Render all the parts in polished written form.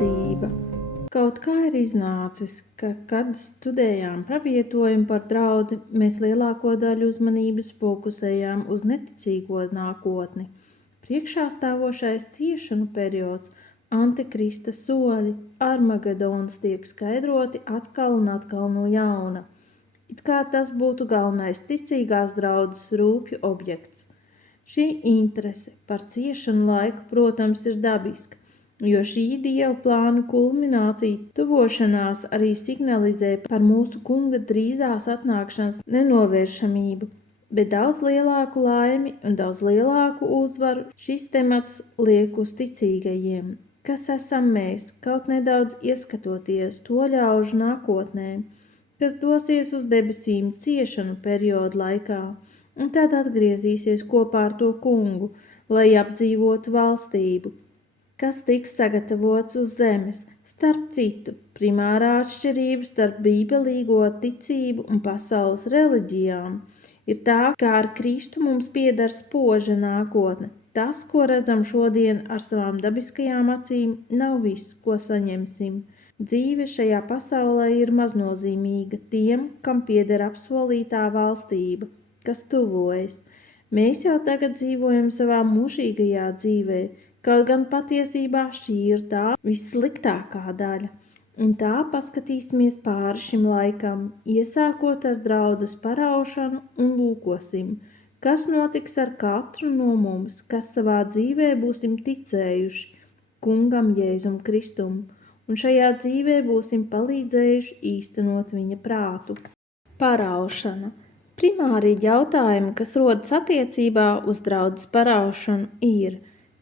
atbildība. Kaut kā ir iznācis, ka, kad studējām pravietojumu par draudzi, mēs lielāko daļu uzmanības fokusējām uz neticīgo nākotni. Priekšā stāvošais ciešanu periods, antikrista soļi, Armagedons tiek skaidroti atkal un atkal no jauna. It kā tas būtu galvenais ticīgās draudzes rūpju objekts. Šī interese par ciešanu laiku, protams, ir dabiska, jo šī Dieva plānu kulminācija tuvošanās arī signalizē par mūsu Kunga drīzās atnākšanas nenovēršamību, bet daudz lielāku laimi un daudz lielāku uzvaru šis temats liek uz ticīgajiem. Kas esam mēs, kaut nedaudz ieskatoties to ļaužu nākotnē, kas dosies uz debesīm ciešanu periodu laikā, un tad atgriezīsies kopā ar to Kungu, lai apdzīvotu valstību, kas tiks sagatavots uz zemes. Starp citu, primārā atšķirība starp bībelīgo ticību un pasaules reliģijām ir tā, kā ar Kristu mums pieder spoža nākotne. Tas, ko redzam šodien ar savām dabiskajām acīm, nav viss, ko saņemsim. Dzīve šajā pasaulē ir maznozīmīga tiem, kam pieder apsolītā valstība, kas tuvojas. Mēs jau tagad dzīvojam savā mūžīgajā dzīvē, kaut gan patiesībā šī ir tā vissliktākā daļa. Un tā paskatīsimies pāri šim laikam, iesākot ar draudzes paraušanu un lūkosim, kas notiks ar katru no mums, kas savā dzīvē būsim ticējuši Kungam Jēzum Kristum, un šajā dzīvē būsim palīdzējuši īstenot viņa prātu. Paraušana. Primāri jautājumi, kas rodas attiecībā uz draudzes paraušanu, ir,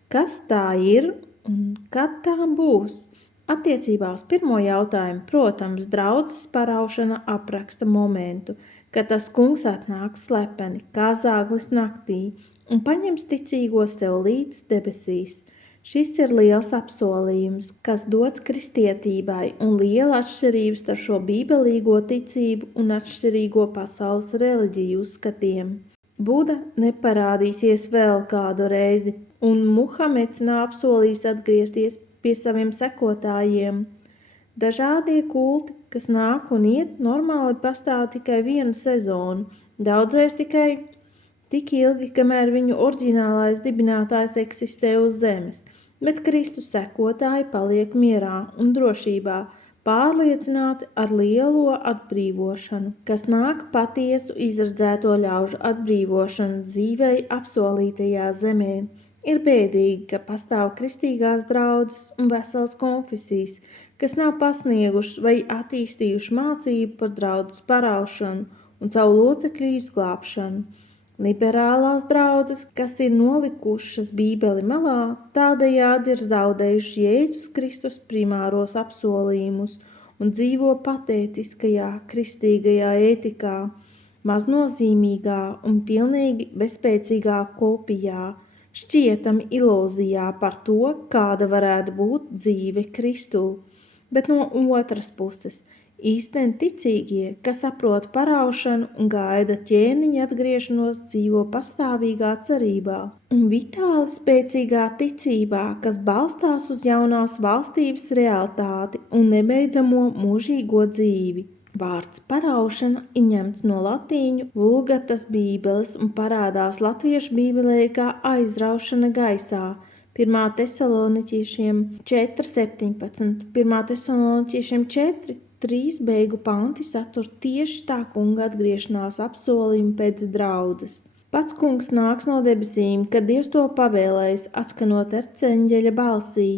kas tā ir un kad tā būs? Attiecībā uz pirmo jautājumu, protams, draudzes paraušana apraksta momentu, kad tas Kungs atnāks slepeni, kā zāglis naktī, un paņems ticīgo sev līdz debesīs. Šis ir liels apsolījums, kas dots kristietībai, un liela atšķirība starp šo bībelīgo ticību un atšķirīgo pasaules reliģiju uzskatiem. Buda neparādīsies vēl kādu reizi, un Muhameds nav apsolījis atgriezties pie saviem sekotājiem. Dažādie kulti, kas nāk un iet, normāli pastāv tikai vienu sezonu, daudzreiz tikai tik ilgi, kamēr viņu oriģinālais dibinātājs eksistē uz zemes. Bet Kristus sekotāji paliek mierā un drošībā, pārliecināti ar lielo atbrīvošanu, kas nāk patiesu izredzēto ļaužu atbrīvošanu dzīvei apsolītajā zemē. Ir bēdīgi, ka pastāv kristīgās draudzes un veselas konfesijas, kas nav pasniegušas vai attīstījuši mācību par draudzes paraušanu un savu locekļu izglābšanu. Liberālās draudzes, kas ir nolikušas Bībeli malā, tādējādi ir zaudējuši Jēzus Kristus primāros apsolījumus un dzīvo patētiskajā, kristīgajā ētikā, maznozīmīgā un pilnīgi bezspēcīgā kopijā, šķietami ilūzijā par to, kāda varētu būt dzīve Kristū. Bet no otras puses, īsteni ticīgie, kas saprot paraušanu un gaida ķēniņa atgriešanos, dzīvo pastāvīgā cerībā un vitāli spēcīgā ticībā, kas balstās uz jaunās valstības realitāti un nebeidzamo mūžīgo dzīvi. Vārds paraušana ir ņemts no latīņu vulgatas bībeles un parādās latviešu bībelē kā aizraušana gaisā. 1. Tesaloniķiešiem 4.17, 1. Tesaloniķiešiem 4.3 beigu panti satur tieši tā Kunga atgriešanās apsolījumu pēc draudzes. Pats Kungs nāks no debesīm, kad Dievs to pavēlēs, atskanot arceņģeļa balsī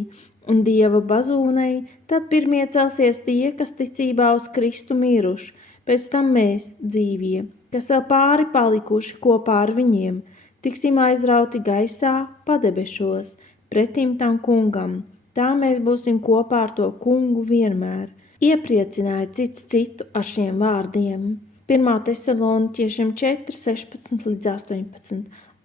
un Dieva bazūnei, tad pirmie celsies tie, kas ticībā uz Kristu miruši, pēc tam mēs, dzīvie, kas vēl pāri palikuši kopā ar viņiem, tiksim aizrauti gaisā padebešos, pretim tam Kungam. Tā mēs būsim kopā ar to Kungu vienmēr. Iepriecināja cits citu ar šiem vārdiem. 1. Tesaloniķiešiem 4.16-18.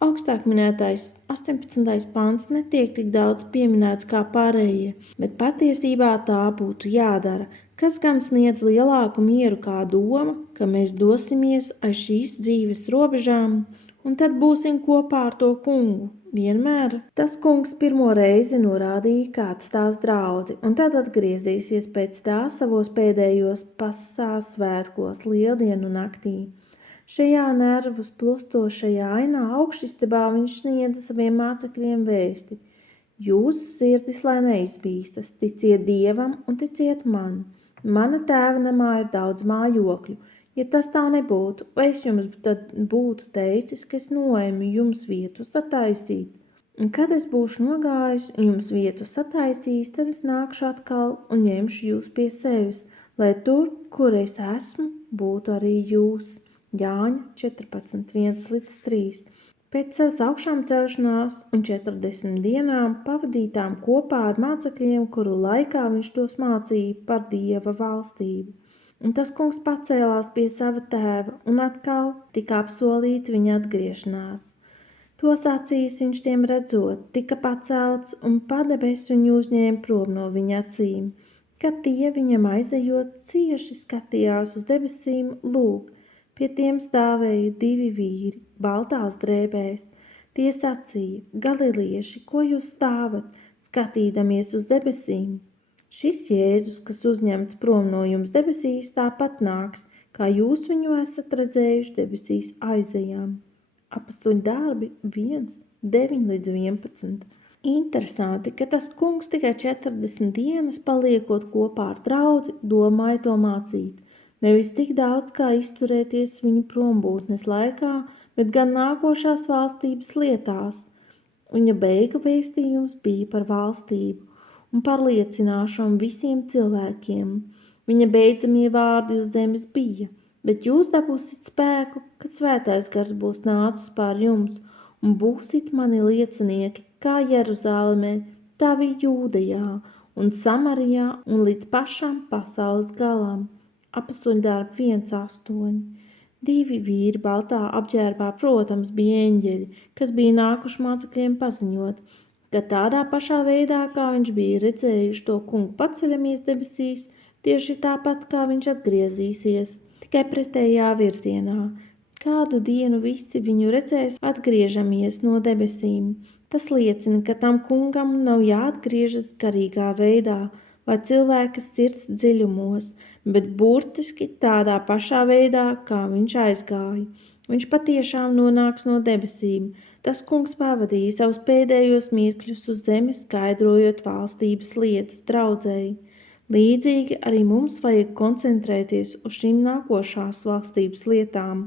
Augstāk minētais 18. pants netiek tik daudz pieminēts kā pārējie, bet patiesībā tā būtu jādara, kas gan sniedz lielāku mieru kā doma, ka mēs dosimies aiz šīs dzīves robežām un tad būsim kopā ar to kungu. Vienmēr tas kungs pirmo reizi norādīja, kā atstās draudzi, un tad atgriezīsies pēc tā savos pēdējos pasās svētkos lieldienu naktī. Šajā nervus plustošajā ainā augšistabā viņš sniedza saviem mācekļiem vēsti. Jūsu sirdis lai neizbīstas, ticiet Dievam un ticiet man. Mana tēva namā ir daudz mājokļu. Ja tas tā nebūtu, vai es jums tad būtu teicis, ka es noēmu jums vietu sataisīt? Un kad es būšu nogājis un jums vietu sataisījis, tad es nākšu atkal un ņemšu jūs pie sevis, lai tur, kur es esmu, būtu arī jūs. Jāņa 14:1-3. Pēc savas augšām celšanās un 40 dienām pavadītām kopā ar mācekļiem, kuru laikā viņš tos mācīja par Dieva valstību. Un tas kungs pacēlās pie sava tēva, un atkal tika apsolīta viņa atgriešanās. To sacīs viņš tiem redzot, tika pacelts un padebesis viņu uzņēma prom no viņa acīm. Kad tie viņam aizejot cieši skatījās uz debesīm, lūk, pie tiem stāvēja 2 vīri, baltās drēbēs. Tie sacīja: Galilieši, ko jūs stāvat, skatīdamies uz debesīm? Šis Jēzus, kas uzņemts prom no jums debesīs, tāpat nāks, kā jūs viņu esat redzējuši debesīs aizejām. Apostoļu darbi 1:9-11. Interesanti, ka tas kungs tikai 40 dienas paliekot kopā ar draudzi, domāja to mācīt. Nevis tik daudz, kā izturēties viņa prombūtnes laikā, bet gan nākošās valstības lietās. Viņa beigu vēstījums bija par valstību un par liecināšanu visiem cilvēkiem. Viņa beidzamie vārdi uz zemes bija: bet jūs dabūsiet spēku, kad svētais gars būs nācis pār jums, un būsit mani liecinieki kā Jeruzalemē, tā arī Jūdejā un Samarijā un līdz pašam pasaules galam. Apostoļu darbi 1:8. 2 vīri baltā apģērbā, protams, bija eņģeļi, kas bija nākuši mācekļiem paziņot, ka tādā pašā veidā, kā viņš bija redzējuši to kungu paceļamies debesīs, tieši tāpat kā viņš atgriezīsies, tikai pretējā virzienā. Kādu dienu visi viņu redzēs, atgriežamies no debesīm. Tas liecina, ka tam kungam nav jāatgriežas garīgā veidā vai cilvēka sirds dziļumos, bet burtiski tādā pašā veidā, kā viņš aizgāja. Viņš patiešām nonāks no debesīm. Tas kungs pavadīja savus pēdējos mirkļus uz zemes, skaidrojot valstības lietas draudzēji. Līdzīgi arī mums vajag koncentrēties uz šīm nākošās valstības lietām.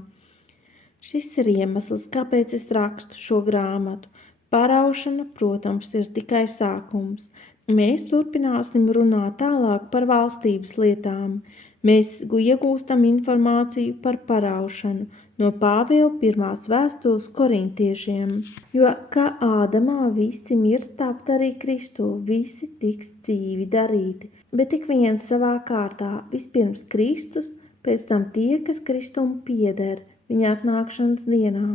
Šis ir iemesls, kāpēc es rakstu šo grāmatu. Paraušana, protams, ir tikai sākums. Mēs turpināsim runāt tālāk par valstības lietām. Mēs iegūstam informāciju par paraušanu no Pāvila 1. vēstules korintiešiem. Jo kā Ādamā visi mirst, tāpat arī Kristū visi tiks dzīvi darīti. Bet ik viens savā kārtā, vispirms Kristus, pēc tam tie, kas Kristum pieder viņa atnākšanas dienā.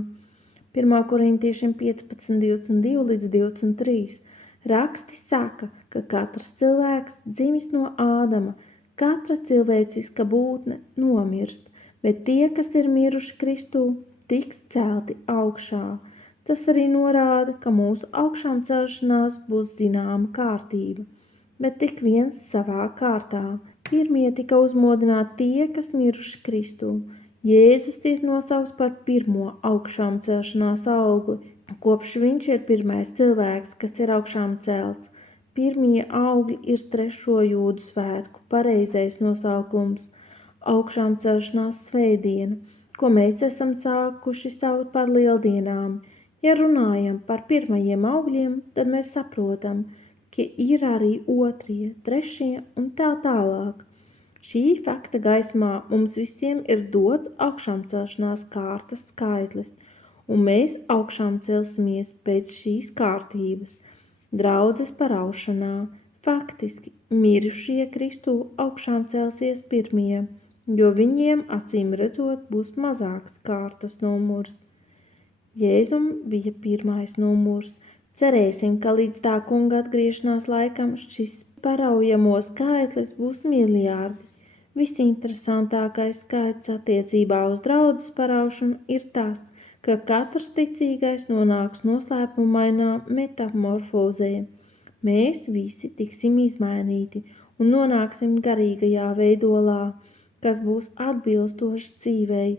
1. korintiešiem 15:22-23. Raksti saka, ka katrs cilvēks dzimis no Ādama, katra cilvēciska būtne nomirst, bet tie, kas ir miruši Kristū, tiks celti augšā. Tas arī norāda, ka mūsu augšām celšanās būs zināma kārtība, bet tik viens savā kārtā. Pirmie tika uzmodināti tie, kas miruši Kristū. Jēzus tiek nosaukts par pirmo augšām celšanās augli. Kopš viņš ir pirmais cilvēks, kas ir augšām celts. Pirmie augļi ir 3. jūdu svētku pareizais nosaukums – augšām celšanās svētdiena, ko mēs esam sākuši saukt par lieldienām. Ja runājam par pirmajiem augļiem, tad mēs saprotam, ka ir arī 2., 3. un tā tālāk. Šī fakta gaismā mums visiem ir dots augšām celšanās kārtas skaitlis, un mēs augšām celsimies pēc šīs kārtības. Draudzes paraušanā faktiski mirušie Kristū augšām celsies pirmie, jo viņiem acīm redzot būs mazāks kārtas numurs. Jēzum bija pirmais numurs. Cerēsim, ka līdz tā kunga atgriešanās laikam šis paraujamo skaitlis būs miljārdi. Visinteresantākais skaits attiecībā uz draudzes paraušanu ir tas, ka katrs ticīgais nonāks noslēpumainā metamorfozē. Mēs visi tiksim izmainīti un nonāksim garīgajā veidolā, kas būs atbilstoši dzīvei,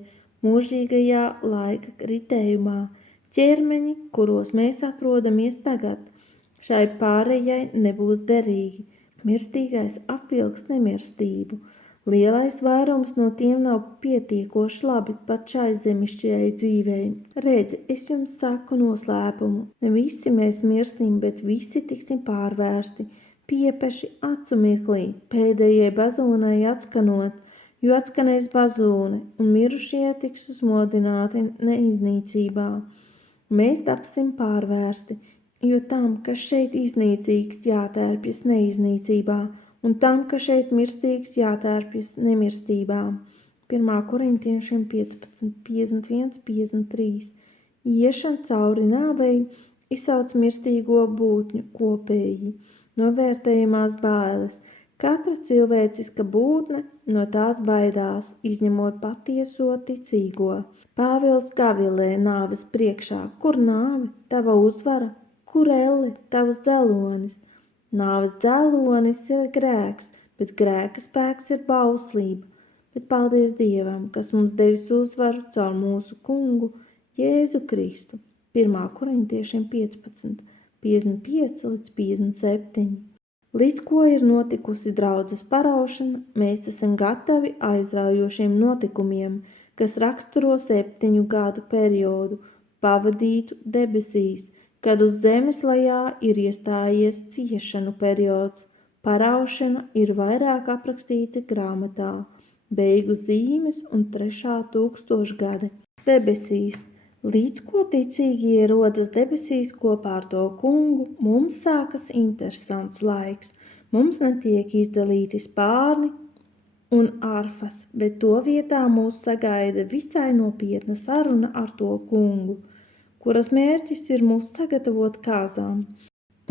mūžīgajā laika ritējumā. Ķermeņi, kuros mēs atrodamies tagad, šai pārējai nebūs derīgi. Mirstīgais apvilks nemirstību. Lielais vairums no tiem nav pietiekoši labi pat šai zemišķajai dzīvei. Redzi, es jums saku noslēpumu. Ne visi mēs mirsim, bet visi tiksim pārvērsti. Piepeši acu mirklī, pēdējai bazūnai atskanot, jo atskanēs bazūne, un mirušie tiks uzmodināti neiznīcībā. Mēs tapsim pārvērsti, jo tam, kas šeit iznīcīgs, jātērpjas neiznīcībā, un tam, kas šeit mirstīgs, jātērpjas nemirstībā. 1. Korintiešiem 15, 51, 53. Iešana cauri nāvei izsauc mirstīgo būtņu kopēji, novērtējamās bailes. Katra cilvēciska būtne no tās baidās, izņemot patieso ticīgo. Pāvils gavilē nāves priekšā. Kur nāve? Tava uzvara? Kur elle? Tavs dzelonis? Nāves dzelonis ir grēks, bet grēka spēks ir bauslība. Bet paldies Dievam, kas mums devis uzvaru caur mūsu kungu Jēzu Kristu. 1. Korintiešiem 15, 55 līdz 57. Līdz ko ir notikusi draudzes paraušana, mēs esam gatavi aizraujošiem notikumiem, kas raksturo 7 gadu periodu, pavadītu debesīs, kad uz zemes lejā ir iestājies ciešanu periods. Paraušana ir vairāk aprakstīta grāmatā, beigu zīmes un 3. tūkstošgade. Debesīs. Līdz ko ticīgie rodas debesīs kopā ar to kungu, mums sākas interesants laiks. Mums netiek izdalīti spārni un arfas, bet to vietā mūs sagaida visai nopietna saruna ar to kungu, kuras mērķis ir mūs sagatavot kāzām.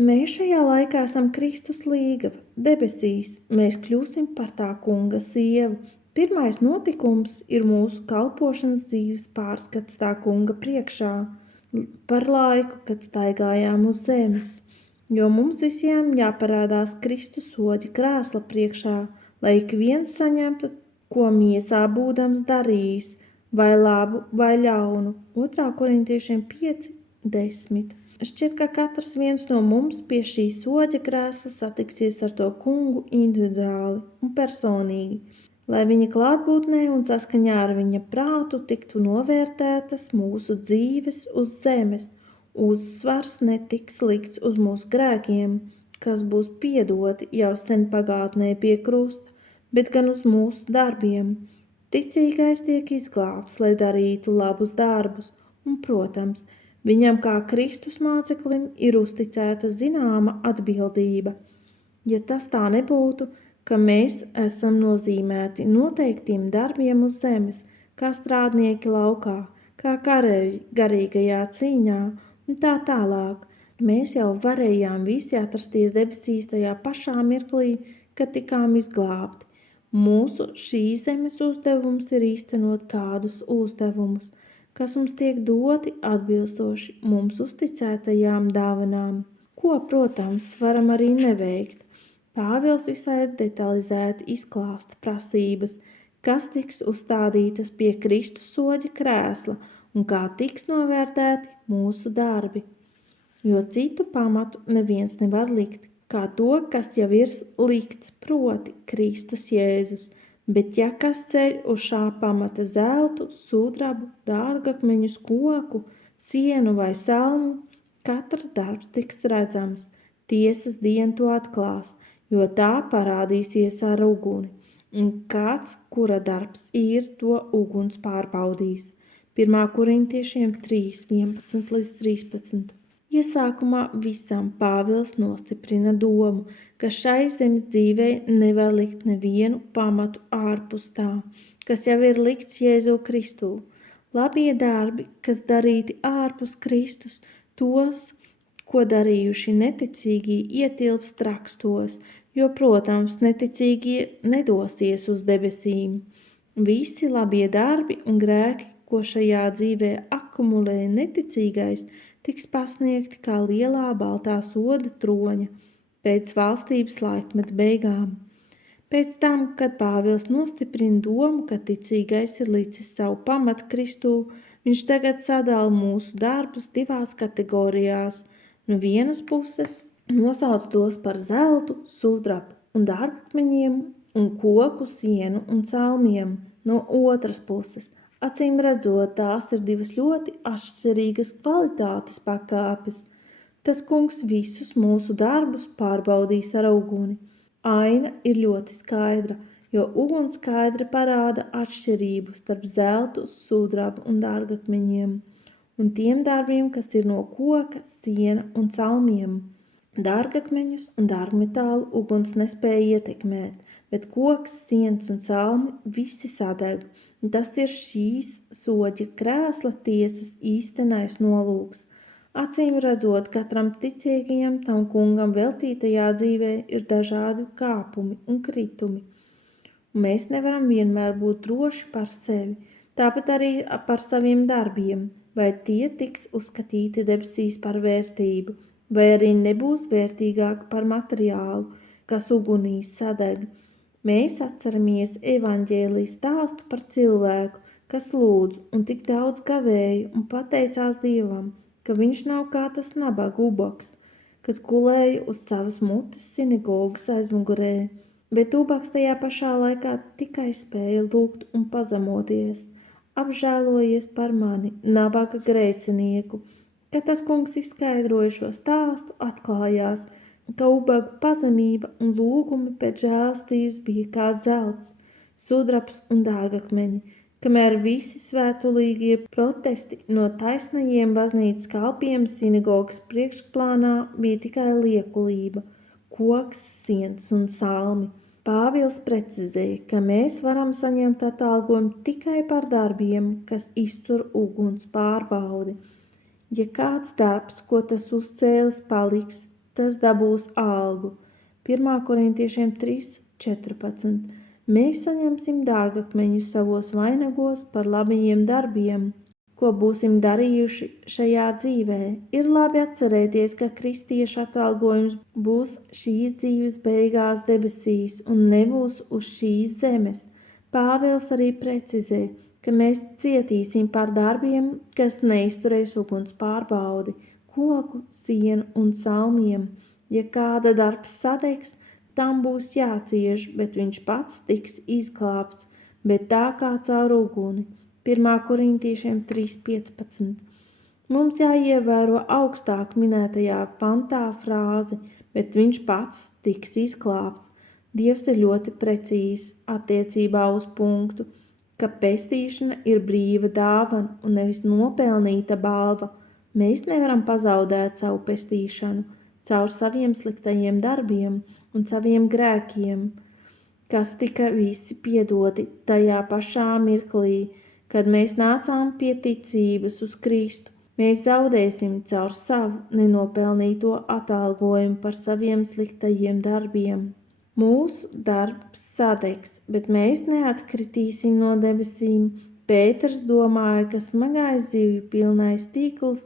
Mēs šajā laikā esam Kristus līgava. Debesīs mēs kļūsim par tā kunga sievu. Pirmais notikums ir mūsu kalpošanas dzīves pārskats tā kunga priekšā par laiku, kad staigājām uz zemes. Jo mums visiem jāparādās Kristus soļa krēsla priekšā, lai ik viens saņemtu, ko miesā būdams darījis, vai labu, vai ļaunu. 2. Korintiešiem 5, 10. Šķiet, ka katrs viens no mums pie šī soļa krēsla satiksies ar to kungu individuāli un personīgi, lai viņa klātbūtnē un saskaņā ar viņa prātu tiktu novērtētas mūsu dzīves uz zemes. Uzsvars netiks likts uz mūsu grēkiem, kas būs piedoti jau sen pagātnē pie krusta, bet gan uz mūsu darbiem. Ticīgais tiek izglābts, lai darītu labus darbus, un, protams, viņam kā Kristus māceklim ir uzticēta zināma atbildība. Ja tas tā nebūtu, ka mēs esam nozīmēti noteiktiem darbiem uz zemes, kā strādnieki laukā, kā kareļi garīgajā cīņā un tā tālāk, mēs jau varējām visi atrasties debesīs tajā pašā mirklī, kad tikām izglābti. Mūsu šīs zemes uzdevums ir īstenot kādus uzdevumus, kas mums tiek doti atbilstoši mums uzticētajām dāvanām, ko, protams, varam arī neveikt. Pāvils visai detalizēti izklāsta prasības, kas tiks uzstādītas pie Kristus soļa krēsla un kā tiks novērtēti mūsu darbi. Jo citu pamatu neviens nevar likt, kā to, kas jau ir likts, proti Kristus Jēzus, bet ja kas ceļ uz šā pamata zeltu, sudrabu, dārgakmeņus, koku, sienu vai salmu, katrs darbs tiks redzams, tiesas diena to atklās, jo tā parādīsies ar uguni, un kāds, kura darbs ir, to uguns pārbaudīs. 1. Korintiešiem 3, 11 līdz 13. Iesākumā visam Pāvils nostiprina domu, ka šai zemes dzīvei nevar likt nevienu pamatu ārpus tā, kas jau ir likts Jēzu Kristū. Labie darbi, kas darīti ārpus Kristus, tos, ko darījuši neticīgie, ietilpst rakstos, jo, protams, neticīgie nedosies uz debesīm. Visi labie darbi un grēki, ko šajā dzīvē akumulē neticīgais, tiks pasniegti kā lielā baltā soda troņa pēc valstības laikmeta beigām. Pēc tam, kad Pāvils nostiprina domu, ka ticīgais ir licis savu pamatu Kristū, viņš tagad sadala mūsu darbus divās kategorijās. No vienas puses nosauc tos par zeltu, sudrabu un dārgakmeņiem un koku, sienu un salmiem. No otras puses, acīm redzot, tās ir divas ļoti atšķirīgas kvalitātes pakāpes. Tas kungs visus mūsu darbus pārbaudīs ar uguni. Aina ir ļoti skaidra, jo uguns skaidri parāda atšķirību starp zeltu, sudrabu un dārgakmeņiem un tiem darbiem, kas ir no koka, siena un salmiem. Dārgakmeņus un dārgmetālu uguns nespēja ietekmēt, bet koks, siens un salmi visi sadeg. Tas ir šīs soģa krēsla tiesas īstenais nolūks. Acīm redzot, katram ticīgajam tam kungam veltītajā dzīvē ir dažādi kāpumi un kritumi. Mēs nevaram vienmēr būt droši par sevi, tāpat arī par saviem darbiem, vai tie tiks uzskatīti debesīs par vērtību, vai arī nebūs vērtīgāki par materiālu, kas ugunī sadeg. Mēs atceramies evaņģēlijas stāstu par cilvēku, kas lūdz un tik daudz gavēja un pateicās Dievam, ka viņš nav kā tas nabaga ubaks, kas gulēja uz savas mutes sinagogas aizmugurē, bet ubaks tajā pašā laikā tikai spēja lūgt un pazemoties. Apžēlojies par mani, nabaga grēcinieku. Kad tas kungs izskaidroja šo stāstu, atklājās, ka ubaga pazemība un lūgumi pēc žēlstības bija kā zelts, sudrabs un dārgakmeņi, kamēr visi svētulīgie protesti no taisnajiem baznīcas kalpiem sinagogas priekšplānā bija tikai liekulība, koks, siens un salmi. Pāvils precizēja, ka mēs varam saņemt atalgojumu tikai par darbiem, kas iztur uguns pārbaudi. Ja kāds darbs, ko tas uzcēlis, paliks, tas dabūs algu. 1. Korintiešiem 3:14. Mēs saņemsim dārgakmeņus savos vainagos par labajiem darbiem, ko būsim darījuši šajā dzīvē. Ir labi atcerēties, ka kristieša atalgojums būs šīs dzīves beigās debesīs un nebūs uz šīs zemes. Pāvils arī precizē, ka mēs cietīsim par darbiem, kas neizturēs uguns pārbaudi, koku, sienu un salmiem. Ja kāda darbs sadegs, tam būs jācieš, bet viņš pats tiks izglābts, bet tā kā caur uguni. 1. Korintiešiem 3:15. Mums jāievēro augstāk minētajā pantā frāze, bet viņš pats tiks izglābts. Dievs ir ļoti precīzs attiecībā uz punktu, ka pestīšana ir brīva dāvana un nevis nopelnīta balva. Mēs nevaram pazaudēt savu pestīšanu caur saviem sliktajiem darbiem un saviem grēkiem, kas tika visi piedoti tajā pašā mirklī, kad mēs nācām pie ticības uz Kristu. Mēs zaudēsim caur savu nenopelnīto atalgojumu par saviem sliktajiem darbiem. Mūsu darbs sadegs, bet mēs neatkritīsim no debesīm. Pēters domāja, ka smagais zivju pilnais tīkls,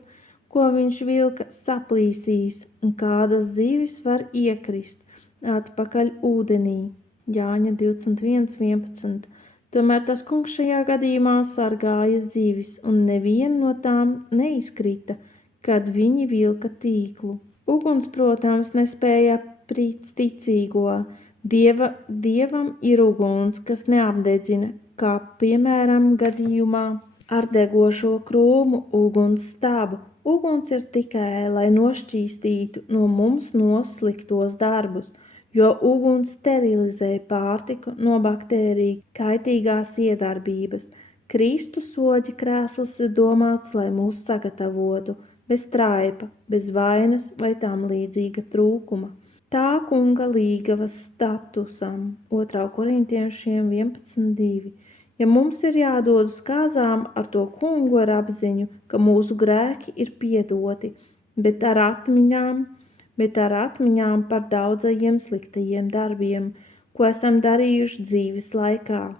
ko viņš vilka, saplīsīs, un kādas zivis var iekrist atpakaļ ūdenī. Jāņa 21:11. Tomēr tas kungs šajā gadījumā sargāja zivis, un neviena no tām neizkrita, kad viņi vilka tīklu. Uguns, protams, nespēja aprīt ticīgo. Dievam ir uguns, kas neapdedzina, kā piemēram gadījumā ar degošo krūmu uguns stabu. Uguns ir tikai, lai nošķīstītu no mums sliktos darbus, jo uguns sterilizē pārtiku no baktēriju kaitīgās iedarbības. Kristus soģa krēsls ir domāts, lai mūs sagatavotu, bez traipa, bez vainas vai tam līdzīga trūkuma. Tā kunga līgavas statusam, 2. Korintiešiem 11:2. Ja mums ir jādod uz kāzām ar to kungu ar apziņu, ka mūsu grēki ir piedoti, bet ar atmiņām par daudzajiem sliktajiem darbiem, ko esam darījuši dzīves laikā.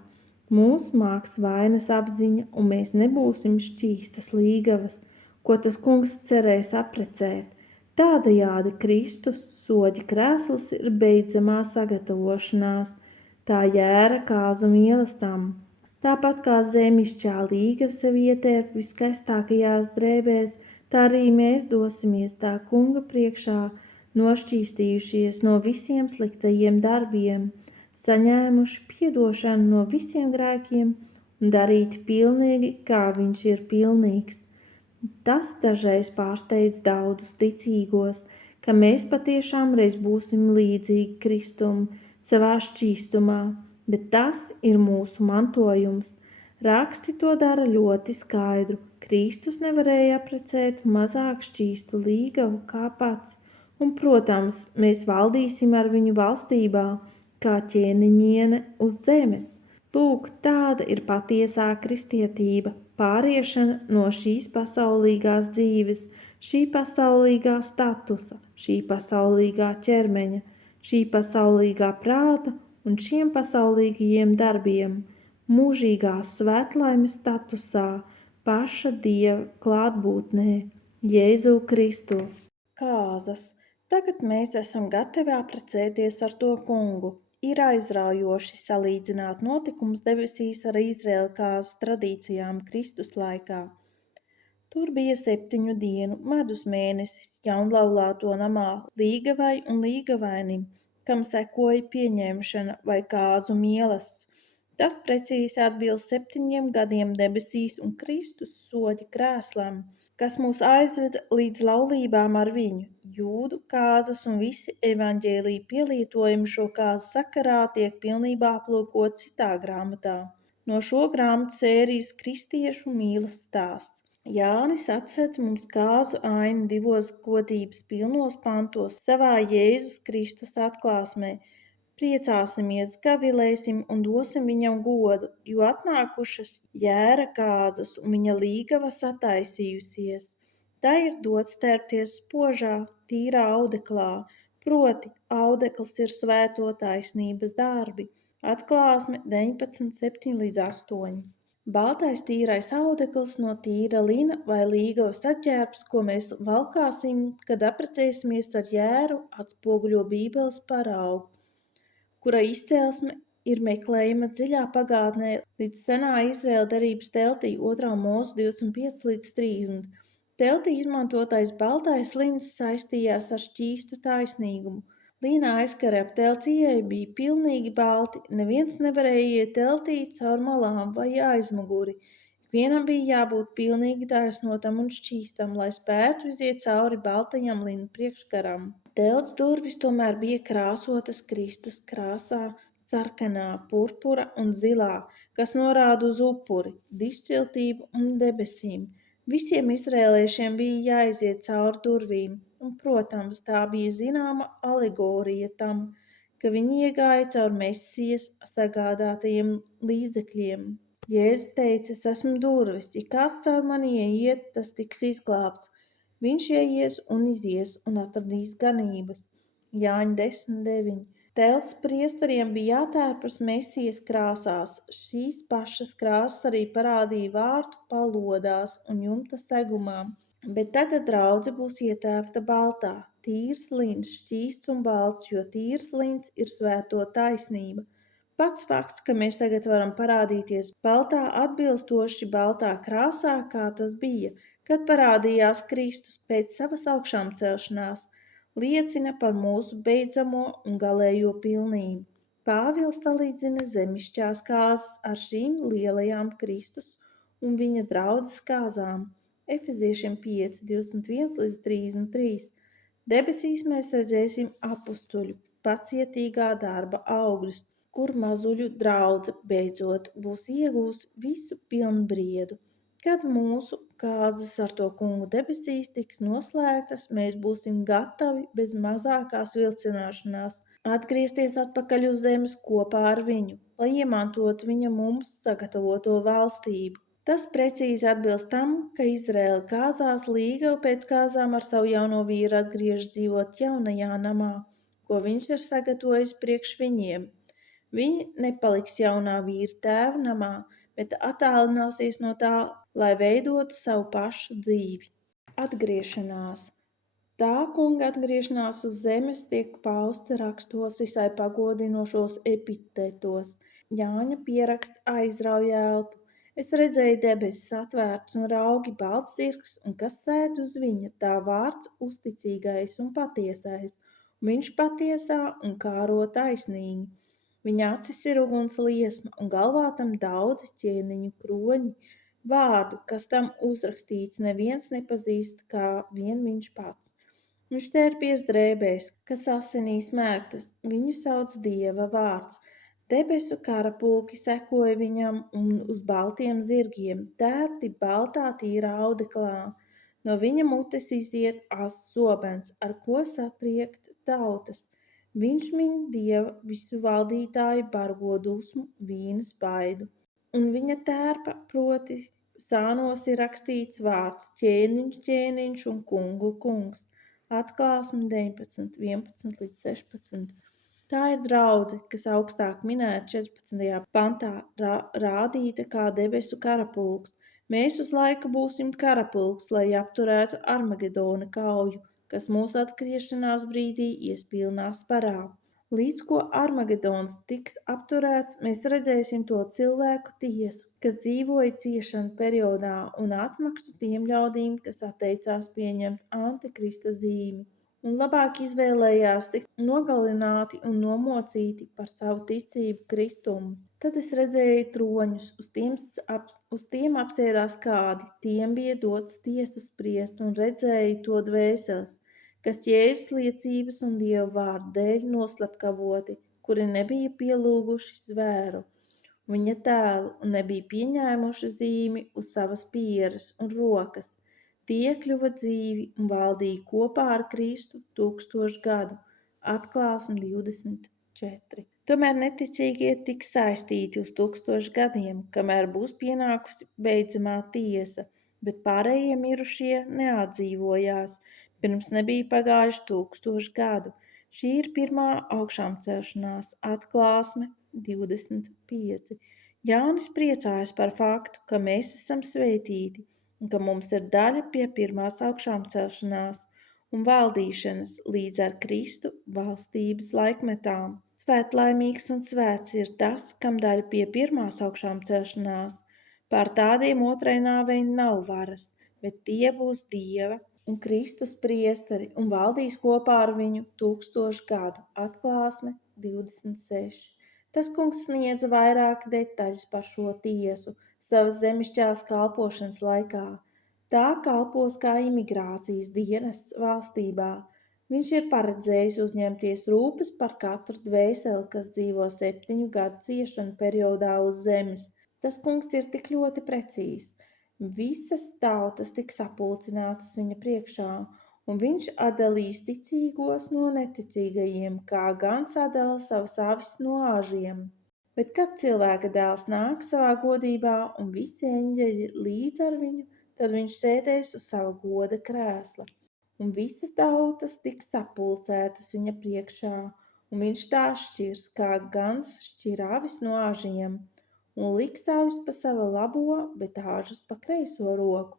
Mūs māks vainas apziņa, un mēs nebūsim šķīstas līgavas, ko tas kungs cerēs aprecēt. Tādējādi Kristus soļa krēsls ir beidzamā sagatavošanās, tā jēra kāzu mīlestām. Tāpat kā zemišķā līgava sevi ietērp viskaistākajās drēbēs, tā arī mēs dosimies tā kunga priekšā, nošķīstījušies no visiem sliktajiem darbiem, saņēmuši piedošanu no visiem grēkiem un darīti pilnīgi, kā viņš ir pilnīgs. Tas dažreiz pārsteidz daudzus ticīgos, ka mēs patiešām reiz būsim līdzīgi Kristum savā šķīstumā, bet tas ir mūsu mantojums. Raksti to dara ļoti skaidru. Kristus nevarēja apprecēt mazāk šķīstu līgavu kā pats, un, protams, mēs valdīsim ar viņu valstībā, kā ķēniņiene uz zemes. Lūk, tāda ir patiesā kristietība, pāriešana no šīs pasaulīgās dzīves, šī pasaulīgā statusa, šī pasaulīgā ķermeņa, šī pasaulīgā prāta un šiem pasaulīgajiem darbiem, mūžīgās svētlaimes statusā, paša Dieva klātbūtnē, Jēzu Kristu. Kāzas. Tagad mēs esam gatavi apprecēties ar to kungu. Ir aizraujoši salīdzināt notikumus debesīs ar Izraēla kāzu tradīcijām Kristus laikā. Tur bija 7 dienu medus mēnesis jaunlaulāto namā līgavai un līgavainim, kam sekoja pieņemšana vai kāzu mielasts. Tas precīzi atbilst 7 gadiem debesīs un Kristus soļa krēslam, kas mūs aizveda līdz laulībām ar viņu. Jūdu kāzas un visi evaņģēlija pielietojumi šo kāzu sakarā tiek pilnībā aplūkot citā grāmatā. No šo grāmatu sērijas kristiešu mīlas stāsts. Jānis atsedz mums kāzu ainu 2 godības pilnos pantos savā Jēzus Kristus atklāsmē. Priecāsimies, gavilēsim un dosim viņam godu, jo atnākušas jēra kāzas un viņa līgava sataisījusies. Tā ir dots sterpties spožā, tīrā audeklā, proti audekls ir svēto taisnības darbi. Atklāsme 19:7-8. Baltais tīrais audekls no tīra lina vai līgavas apģērbs, ko mēs valkāsim, kad apprecēsimies ar jēru, atspoguļo Bībeles paraugu, kura izcelsme ir meklējama dziļā pagātnē līdz senā Izraēla derības teltī 2. Mūzes 25-30. Teltī izmantotais baltais lins saistījās ar šķīstu taisnīgumu. Līna aizkari ap telts ieeju bija pilnīgi balti, neviens nevarēja iet teltī caur malām vai aizmuguri. Ikvienam bija jābūt pilnīgi taisnotam un šķīstam, lai spētu iziet cauri baltajam lina priekškaram. Telts durvis tomēr bija krāsotas Kristus krāsā, sarkanā, purpura un zilā, kas norāda uz upuri, dižciltību un debesīm. Visiem izrēliešiem bija jāiziet cauri durvīm, un, protams, tā bija zināma alegorija tam, ka viņi iegāja caur Mesijas sagādātajiem līdzekļiem. Jēzus teica, es esmu durvis, ja kāds caur mani ieiet, tas tiks izglābts. Viņš ieies un izies un atradīs ganības. Jāņa 10:9. Telts priesteriem bija jātērpas Mesijas krāsās. Šīs pašas krāsas arī parādīja vārtu palodās un jumta segumā. Bet tagad draudze būs ietērpta baltā. Tīrs lins, šķīsts un balts, jo tīrs lins ir svēto taisnība. Pats fakts, ka mēs tagad varam parādīties baltā atbilstoši baltā krāsā, kā tas bija, kad parādījās Kristus pēc savas augšām celšanās, liecina par mūsu beidzamo un galējo pilnību. Pāvils salīdzina zemišķās kāzas ar šīm lielajām Kristus un viņa draudzes kāzām. Efeziešiem 5:21-33. Debesīs mēs redzēsim apustuļu pacietīgā darba augļus, kur mazuļu draudze beidzot būs iegūs visu pilnbriedu. Kad mūsu kāzas ar to kungu debesīs tiks noslēgtas, mēs būsim gatavi bez mazākās vilcināšanās atgriezties atpakaļ uz zemes kopā ar viņu, lai iemantotu viņa mums sagatavoto valstību. Tas precīzi atbilst tam, ka Izraēla kāzās līgavu pēc kāzām ar savu jauno vīru atgriežas dzīvot jaunajā namā, ko viņš ir sagatavojis priekš viņiem. Viņi nepaliks jaunā vīra tēva namā, bet attālināsies no tā, lai veidotu savu pašu dzīvi. Atgriešanās. Tā kunga atgriešanās uz zemes tiek pausta rakstos visai pagodinošos epitetos. Jāņa pieraksts aizrauja elpu. Es redzēju debesis atvērtas un raugi balts zirgs, un kas sēd uz viņa, tā vārds uzticīgais un patiesais, un viņš patiesā un kāro taisnīgi. Viņa acis ir uguns liesma, un galvā tam daudzi ķēniņu kroņi. Vārdu, kas tam uzrakstīts, neviens nepazīst kā vien viņš pats. Viņš tērpies drēbēs, kas asinīs mērgtas, viņu sauc Dieva vārds. Debesu karapulki sekoja viņam un uz baltiem zirgiem, tērpti baltā tīrā audeklā. No viņa mutes iziet ass zobens, ar ko satriekt tautas. Viņš min Dieva visu valdītāju bargo dusmu, vīnas baidu. Un viņa tērpa, proti sānos ir rakstīts vārds ķēniņš, ķēniņš un kungu kungs. Atklāsme 19, 11 līdz 16. Tā ir draudze, kas augstāk minēta 14. pantā, rādīta kā debesu karapulks. Mēs uz laiku būsim karapulks, lai apturētu Armagedona kauju, kas mūsu atgriešanās brīdī iespilnās parā. Līdz ko Armagedons tiks apturēts, mēs redzēsim to cilvēku tiesu, kas dzīvoja ciešanu periodā, un atmaksu tiem ļaudīm, kas atteicās pieņemt Antikrista zīmi un labāk izvēlējās tikt nogalināti un nomocīti par savu ticību Kristumu. Tad es redzēju troņus, uz tiem apsēdās kādi, tiem bija dots tiesu spriest, un redzēju to dvēseles, kas Jēzus liecības un Dieva vārdu dēļ noslepkavoti, kuri nebija pielūguši zvēru, viņa tēlu un nebija pieņēmuši zīmi uz savas pieres un rokas. Tie kļuva dzīvi un valdīja kopā ar Kristu 1000 gadu. Atklāsme 24. Tomēr neticīgie tiks saistīti uz 1000 gadiem, kamēr būs pienākusi beidzamā tiesa, bet pārējie mirušie neatdzīvojās, pirms nebija pagājuši 1000 gadu. Šī ir pirmā augšām celšanās. Atklāsme 25. Jānis priecājas par faktu, ka mēs esam svētīti un ka mums ir daļa pie pirmās augšām celšanās un valdīšanas līdz ar Kristu valstības laikmetām. Svētlaimīgs un svēts ir tas, kam daļa pie pirmās augšām celšanās. Pār tādiem otrai nāvei nav varas, bet tie būs Dieva un Kristus priesteri un valdīs kopā ar viņu 1000 gadu. Atklāsme 26. Tas kungs sniedza vairāk detaļas par šo tiesu savas zemišķās kalpošanas laikā. Tā kalpos kā imigrācijas dienests valstībā. Viņš ir paredzējis uzņemties rūpes par katru dvēseli, kas dzīvo 7 gadu ciešanu periodā uz zemes. Tas kungs ir tik ļoti precīzs. Visas tautas tiks sapulcinātas viņa priekšā, un viņš atdalīs ticīgos no neticīgajiem, kā gan sadala savas avis no āžiem. Bet kad cilvēka dēls nāk savā godībā un visi eņģeļi līdz ar viņu, tad viņš sēdēs uz sava goda krēsla, un visas tautas tiks sapulcētas viņa priekšā, un viņš tā šķirs, kā gans šķir avis no āžiem, un liks avis pa savu labo, bet āžus pa kreiso roku.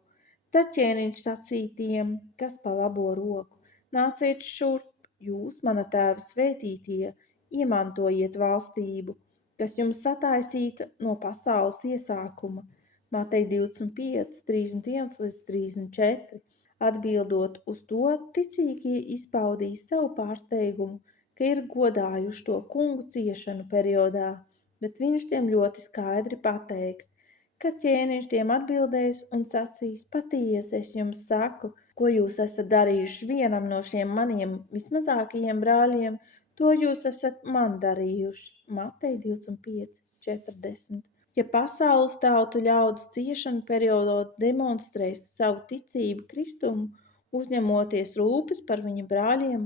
Tad ķēniņš sacīja tiem, kas pa labo roku: Nāciet šurp, jūs, mana tēva svētītie, iemantojiet valstību, kas jums sataisīta no pasaules iesākuma. Matei 25, 31 līdz 34. Atbildot uz to, ticīgie izpaudīs savu pārsteigumu, ka ir godājuši to kungu ciešanu periodā, bet viņš tiem ļoti skaidri pateiks, kad ķēniņš tiem atbildēs un sacīs: patiesi es jums saku, ko jūs esat darījuši vienam no šiem maniem vismazākajiem brāļiem, to jūs esat man darījuši. Matei 25, 40. Ja pasaules tautu ļaudis ciešanu periodā demonstrēs savu ticību Kristumu, uzņemoties rūpes par viņa brāļiem,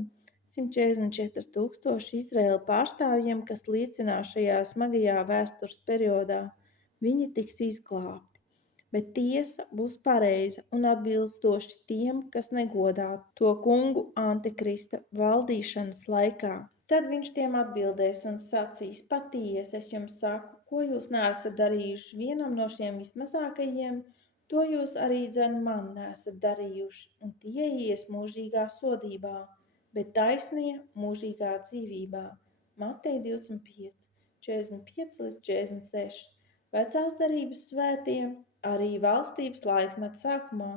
144,000 Izraēla pārstāvjiem, kas liecinās šajā smagajā vēstures periodā, viņi tiks izglābti. Bet tiesa būs pareiza un atbilstoši tiem, kas negodā to kungu Antikrista valdīšanas laikā. Tad viņš tiem atbildēs un sacīs: patiesi es jums saku, ko jūs neesat darījuši vienam no šiem vismazākajiem, to jūs arī dzen man neesat darījuši, un tie ies mūžīgā sodībā, bet taisnie mūžīgā dzīvībā. Mateja 25, 45 līdz 46. Vecās darības svētie arī valstības laikmeta sākumā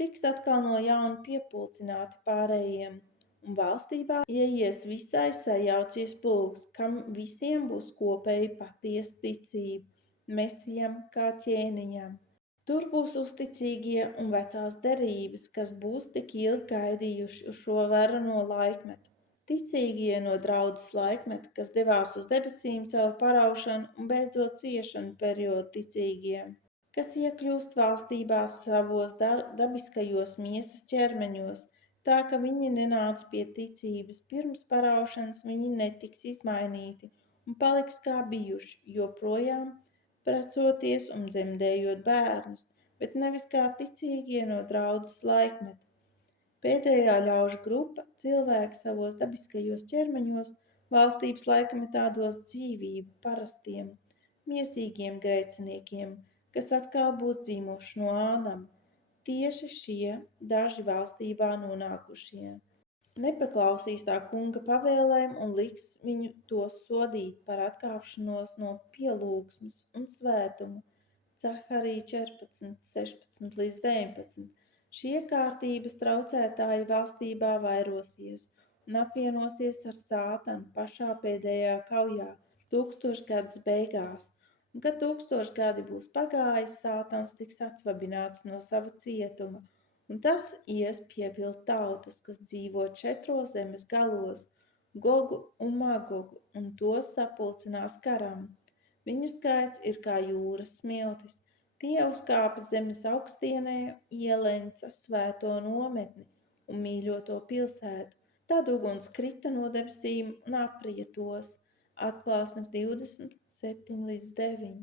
tiks atkal no jauna piepulcināti pārējiem, un valstībā ieies visai sajaucies pulks, kam visiem būs kopēji patiesa ticība, Mesijam kā ķēniņam. Tur būs uzticīgie un vecās derības, kas būs tik ilgi gaidījuši uz šo varano laikmetu. Ticīgie no draudzes laikmeta, kas devās uz debesīm savu paraušanu un beidzot ciešanu periodu ticīgiem, kas iekļūst valstībā savos dabiskajos miesas ķermeņos, tā ka viņi nenāca pie ticības pirms paraušanas, viņi netiks izmainīti un paliks kā bijuši, joprojām precoties un dzemdējot bērnus, bet nevis kā ticīgie no draudzes laikmeta. Pēdējā ļaužu grupa, cilvēki savos dabiskajos ķermeņos, valstības laikmetā dos dzīvību parastiem, miesīgiem grēciniekiem, kas atkal būs dzimuši no Ādama. Tieši šie daži valstībā nonākušie nepaklausīs tā kunga pavēlēm un liks viņu tos sodīt par atkāpšanos no pielūgsmes un svētuma. Zaharija 14, 16 līdz 19. Šie kārtības traucētāji valstībā vairosies un apvienosies ar Sātanu pašā pēdējā kaujā, tūkstošgadus beigās. Un, kad 1000 gadi būs pagājis, Sātans tiks atsvabināts no sava cietuma, un tas ies pievilt tautas, kas dzīvo 4 zemes galos, Gogu un Magogu, un tos sapulcinās karam. Viņu skaits ir kā jūras smiltis. Tie uzkāpa zemes augstienē, ielenca svēto nometni un mīļoto pilsētu. Tad uguns krita no debesīm un aprija tos. Atklāsmes 20, 7 līdz 9.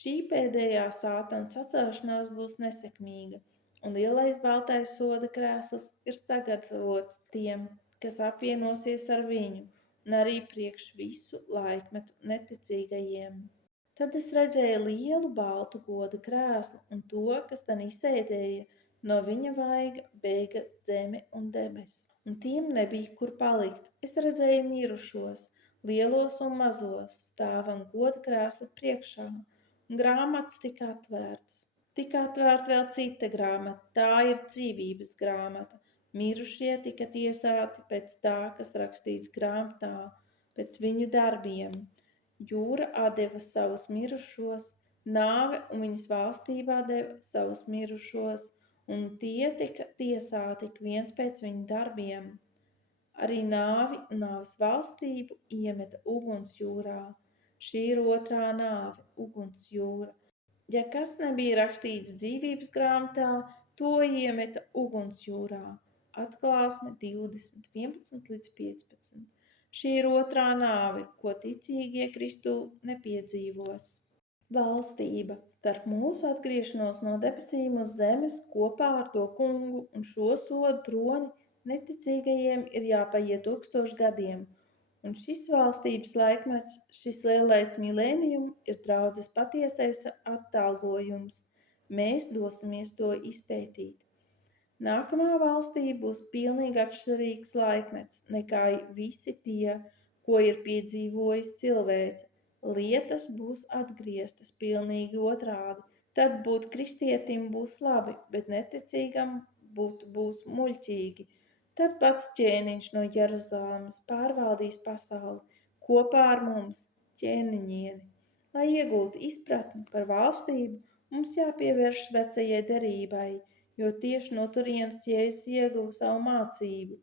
Šī pēdējā Sātana sacelšanās būs nesekmīga, un lielais baltais soda krēsls ir sagatavots tiem, kas apvienosies ar viņu, un arī priekš visu laikmetu neticīgajiem. Tad es redzēju lielu baltu goda krēslu, un to, kas tanī sēdēja, no viņa vaiga bēga zeme un debesis, un tiem nebija kur palikt. Es redzēju mirušos, lielos un mazos, stāvam goda krēsla priekšā, un grāmatas tika atvērtas. Tika atvērta vēl cita grāmata, tā ir dzīvības grāmata. Mirušie tika tiesāti pēc tā, kas rakstīts grāmatā, pēc viņu darbiem. Jūra atdeva savus mirušos, nāve un viņas valstībā deva savus mirušos, un tie tika tiesāti ik viens pēc viņu darbiem. Arī nāvi un nāves valstību iemeta ugunsjūrā. Šī ir otrā nāve, ugunsjūra. Ja kas nebija rakstīts dzīvības grāmatā, to iemeta ugunsjūrā. Atklāsme 20, 11 līdz 15. Šī ir otrā nāve, ko ticīgie Kristū nepiedzīvos. Valstība starp mūsu atgriešanos no debesīm uz zemes kopā ar to kungu un šo sodu troni neticīgajiem ir jāpaiet 1000 gadiem, un šis valstības laikmets, šis lielais milēnijum ir draudzes patiesais atalgojums. Mēs dosimies to izpētīt. Nākamā valstība būs pilnīgi atšķirīgs laikmets nekā visi tie, ko ir piedzīvojis cilvēce. Lietas būs atgrieztas pilnīgi otrādi. Tad būt kristietim būs labi, bet neticīgam būs muļķīgi. Tad pats ķēniņš no Jeruzalemes pārvaldīs pasauli kopā ar mums, ķēniņieni. Lai iegūtu izpratni par valstību, mums jāpievēršas vecajai derībai, jo tieši no turienes Jēzus ieguva savu mācību.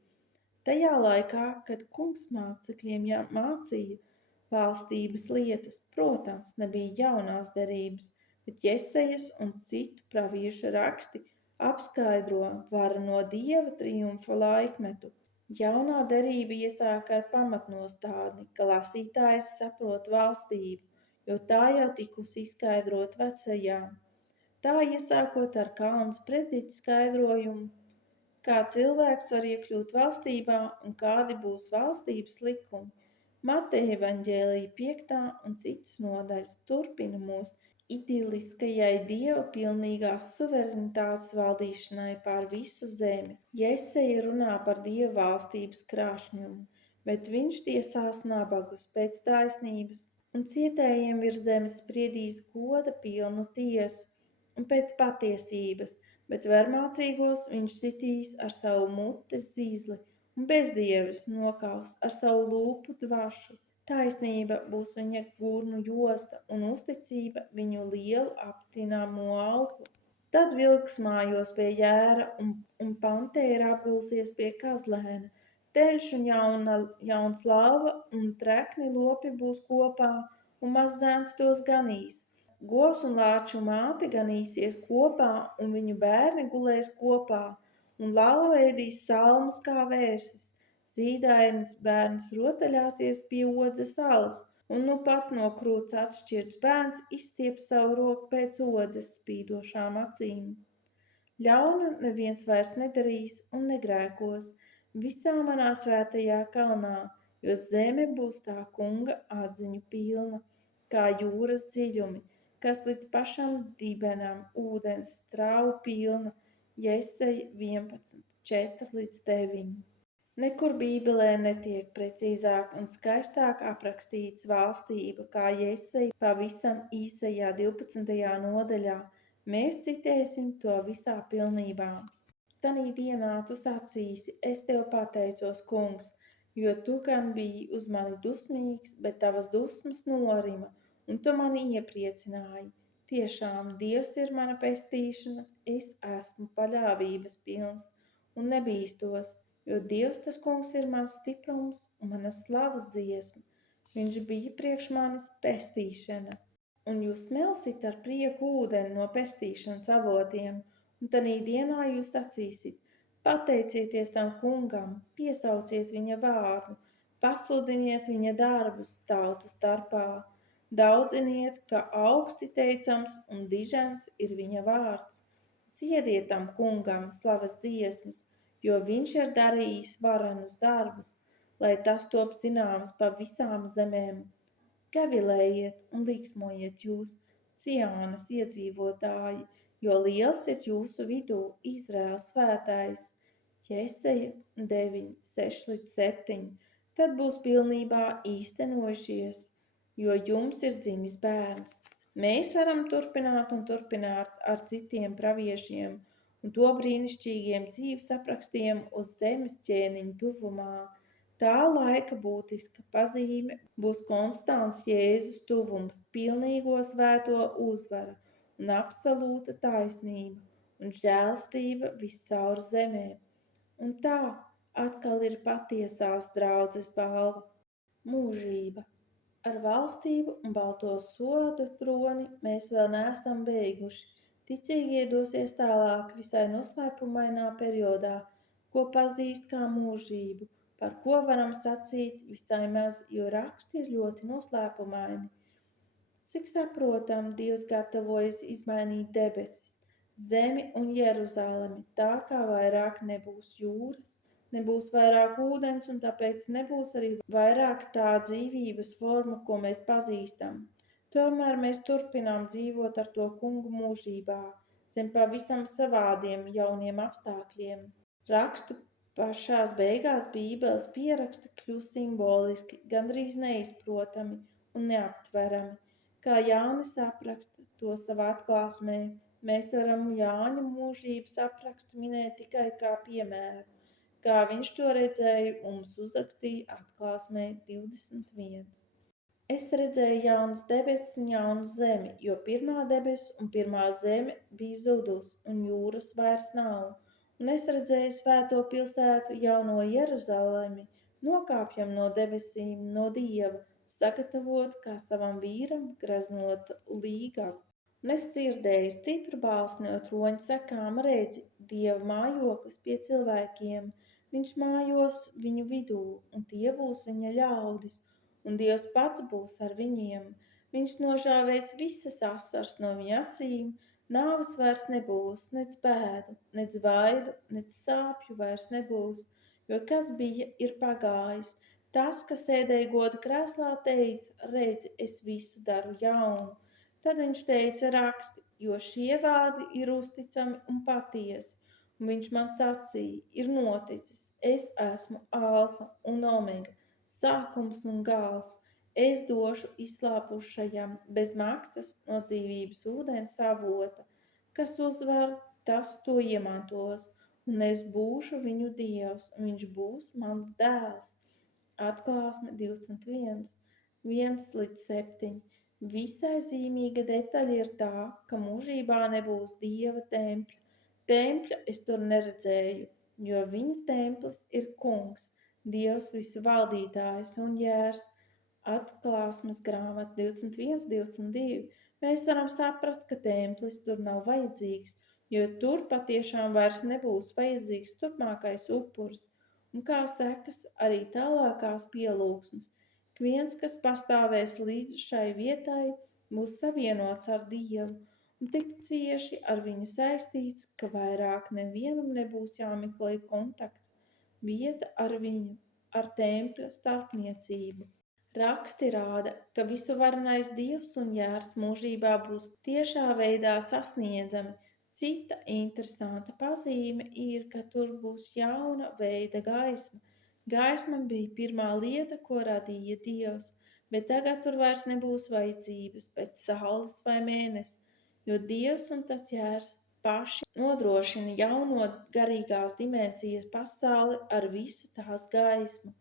Tajā laikā, kad kungs mācekļiem mācīja valstības lietas, protams, nebija jaunās derības, bet Jesajas un citu praviešu raksti apskaidro vareno Dieva triumfa laikmetu. Jaunā derība iesāk ar pamatnostādni, ka lasītājs saprot valstību, jo tā jau tikusi izskaidrot vecajā. Tā iesākot ar kalnu sprediķu skaidrojumu, Kā cilvēks var iekļūt valstībā un kādi būs valstības likumi. Mateja evaņģēlija 5. un citas nodaļas turpina mūs idiliskajai Dieva pilnīgās suverenitātes valdīšanai pār visu zemi. Jeseja runā par Dieva valstības krāšņumu, bet viņš tiesās nabagus pēc taisnības, un cietējiem virs zemes spriedīs goda pilnu tiesu un pēc patiesības, bet vermācīgos viņš sitīs ar savu mutes zīzli un bezdievis nokaus ar savu lūpu dvašu. Taisnība būs viņa gurnu josta un uzticība viņu lielu aptināmo auklu. Tad vilks mājos pie jēra un pantēra apgulsies pie kazlēna. Teļš un jauns lāva un trekni lopi būs kopā un mazzēns tos ganīs. Govs un lāču māte ganīsies kopā, un viņu bērni gulēs kopā, un lauva ēdīs salmus kā vērsis. Zīdainis bērns rotaļāsies pie odzes salas, un nu pat no krūts atšķirts bērns izstiep savu roku pēc odzes spīdošām acīm. Ļauna neviens vairs nedarīs un negrēkos visā manā svētajā kalnā, jo zeme būs tā kunga atziņu pilna, kā jūras dziļumi, kas līdz pašam dibenam ūdens strauju pilna. Jeseja 11, 4-9. Nekur Bībelē netiek precīzāk un skaistāk aprakstīts valstība, kā Jeseja pavisam īsajā 12. nodaļā. Mēs citēsim to visā pilnībā. Tanī dienā tu sacīsi, es tev pateicos, kungs, jo tu gan biji uz mani dusmīgs, bet tavas dusmas norima, un tu mani iepriecināji. Tiešām Dievs ir mana pestīšana, es esmu paļāvības pilns un nebīstos, jo Dievs tas kungs ir mans stiprums un manas slavas dziesma. Viņš bija priekš manis pestīšana. Un jūs smelsit ar prieku ūdeni no pestīšanas avotiem, un tanī dienā jūs sacīsit, pateicieties tam kungam, piesauciet viņa vārdu, pasludiniet viņa darbus tautu starpā. Daudziniet, ka augsti teicams un dižens ir viņa vārds. Dziediet tam kungam slavas dziesmas, jo viņš ir darījis varenus darbus, lai tas top zināms pa visām zemēm. Gavilējiet un liksmojiet jūs, Cionas iedzīvotāji, jo liels ir jūsu vidū Izraēls svētais. Jeseja 9, 6-7. Tad būs pilnībā īstenojušies, jo jums ir dzimis bērns. Mēs varam turpināt un turpināt ar citiem praviešiem un to brīnišķīgiem dzīves aprakstiem uz zemes ķēniņa tuvumā. Tā laika būtiska pazīme būs konstants Jēzus tuvums, pilnīgo svēto uzvara un absolūta taisnība un žēlstība viscaur zemē. Un tā atkal ir patiesās draudzes balva – mūžība. Ar valstību un balto soda troni mēs vēl neesam beiguši. Ticīgie dosies tālāk visai noslēpumainā periodā, ko pazīst kā mūžību, par ko varam sacīt visai maz, jo raksti ir ļoti noslēpumaini. Cik saprotam, Dievs gatavojas izmainīt debesis, zemi un Jeruzalemi, tā kā vairāk nebūs jūras, nebūs vairāk ūdens un tāpēc nebūs arī vairāk tā dzīvības forma, ko mēs pazīstam. Tomēr mēs turpinām dzīvot ar to kungu mūžībā, zem pavisam savādiem jauniem apstākļiem. Rakstu pašās beigās Bībeles pieraksti kļūst simboliski, gandrīz neizprotami un neaptverami. Kā Jānis apraksta to savā atklāsmē, mēs varam Jāņa mūžības aprakstu minēt tikai kā piemēru, kā viņš to redzēja un mums uzrakstīja atklāsmē 21. Es redzēju jaunas debesis un jaunu zemi, jo pirmā debesis un pirmā zeme bija zudus, un jūras vairs nav. Un es redzēju svēto pilsētu jauno Jeruzalemi, nokāpjam no debesīm, no Dieva, sagatavot kā savam vīram graznot līgavu. Un es dzirdēju stipru balsi no troņa sakām, redzi, Dieva mājoklis pie cilvēkiem, viņš mājos viņu vidū, un tie būs viņa ļaudis, un Dievs pats būs ar viņiem. Viņš nožāvēs visas asars no viņa acīm, Nāves vairs nebūs, nec bēdu, nec baidu, nec sāpju vairs nebūs, jo kas bija, ir pagājis. Tas, kas sēdēja goda krēslā, teica: redzi, es visu daru jaunu. Tad viņš teica: raksti, jo šie vārdi ir uzticami un patiesi. Un viņš man sacīja: ir noticis, es esmu alfa un omega, sākums un gals. Es došu izslāpušajam bez maksas no dzīvības ūdens avota. Kas uzvar, tas to iemantos, un es būšu viņu dievs, un viņš būs mans dēls. Atklāsme 21, 1-7. Visai zīmīga detaļa ir tā, ka mūžībā nebūs dieva tempļa. Tempļa es tur neredzēju, jo viņas templis ir kungs, dievs visu valdītājs un jērs. Atklāsmes grāmata 21, 22. Mēs varam saprast, ka templis tur nav vajadzīgs, jo tur patiešām vairs nebūs vajadzīgs turpmākais upuris. Un kā sekas arī tālākās pielūgsmes. Ik viens, kas pastāvēs līdz šai vietai, būs savienots ar Dievu un tik cieši ar viņu saistīts, ka vairāk nevienam nebūs jāmeklē kontakta vieta ar viņu, ar tempļa starpniecību. Raksti rāda, ka visuvarenais Dievs un jērs mūžībā būs tiešā veidā sasniedzami. Cita interesanta pazīme ir, ka tur būs jauna veida gaisma. Gaisma bija pirmā lieta, ko radīja Dievs, bet tagad tur vairs nebūs vajadzības pēc saules vai mēnesi, jo Dievs un tas jērs paši nodrošina jauno garīgās dimensijas pasauli ar visu tās gaismu.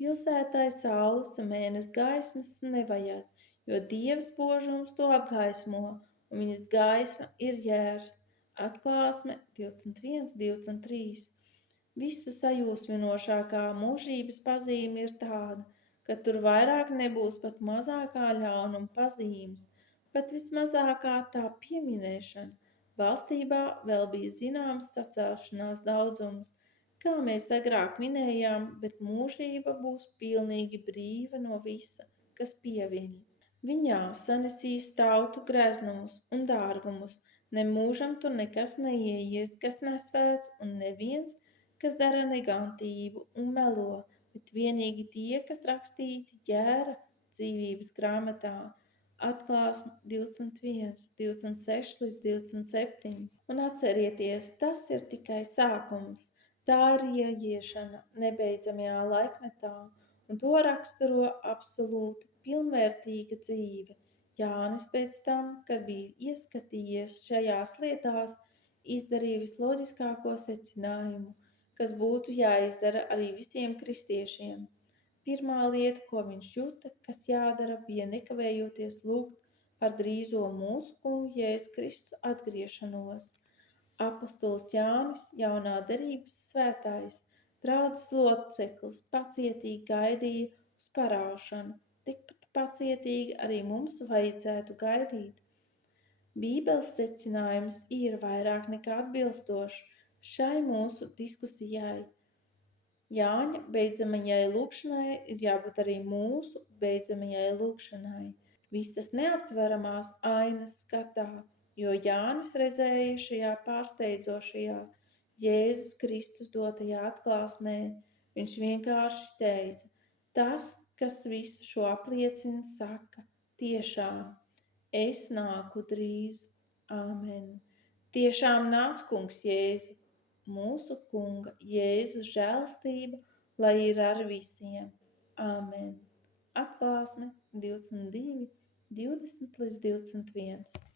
Pilsētai saules un mēness gaismas nevajag, jo Dieva spožums to apgaismo, un viņas gaisma ir jērs. Atklāsme 21, 23. Visu sajūsminošākā mūžības pazīme ir tāda, ka tur vairāk nebūs pat mazākā ļaunuma pazīmes, pat vismazākā tā pieminēšana. Valstībā vēl bija zināms sacelšanās daudzums, kā mēs agrāk minējām, bet mūžība būs pilnīgi brīva no visa, kas pieviņ. Viņā sanesīs tautu greznumus un dārgumus, nemūžam tur nekas neieies, kas nesvēts, un neviens, kas dara negantību un melo, bet vienīgi tie, kas rakstīti jēra dzīvības grāmatā. Atklāsme 21, 26-27. Un atcerieties, tas ir tikai sākums. Tā ir ieiešana nebeidzamajā laikmetā, un to raksturo absolūti pilnvērtīga dzīve. Jānis pēc tam, kad bija ieskatījies šajās lietās, izdarīja visloģiskāko secinājumu, kas būtu jāizdara arī visiem kristiešiem. Pirmā lieta, ko viņš juta, kas jādara, bija nekavējoties lūgt par drīzo mūsu kungu Jēzus Kristus atgriešanos. Apostols Jānis, jaunā derības svētais, draudzes loceklis, pacietīgi gaidīja uz paraušanu. Tikpat pacietīgi arī mums vajadzētu gaidīt. Bībeles secinājums ir vairāk nekā atbilstošs šai mūsu diskusijai. Jāņa beidzamajai lūkšanai ir jābūt arī mūsu beidzamajai lūkšanai. Visas neaptveramās ainas skatā, jo Jānis redzēja šajā pārsteidzošajā Jēzus Kristus dotajā atklāsmē. Viņš vienkārši teica: tas, kas visu šo apliecina, saka: tiešām, es nāku drīz. Āmen. Tiešām nāc, kungs Jēzi, mūsu kunga Jēzus žēlstība, lai ir ar visiem. Āmen. Atklāsme 22, 20-21.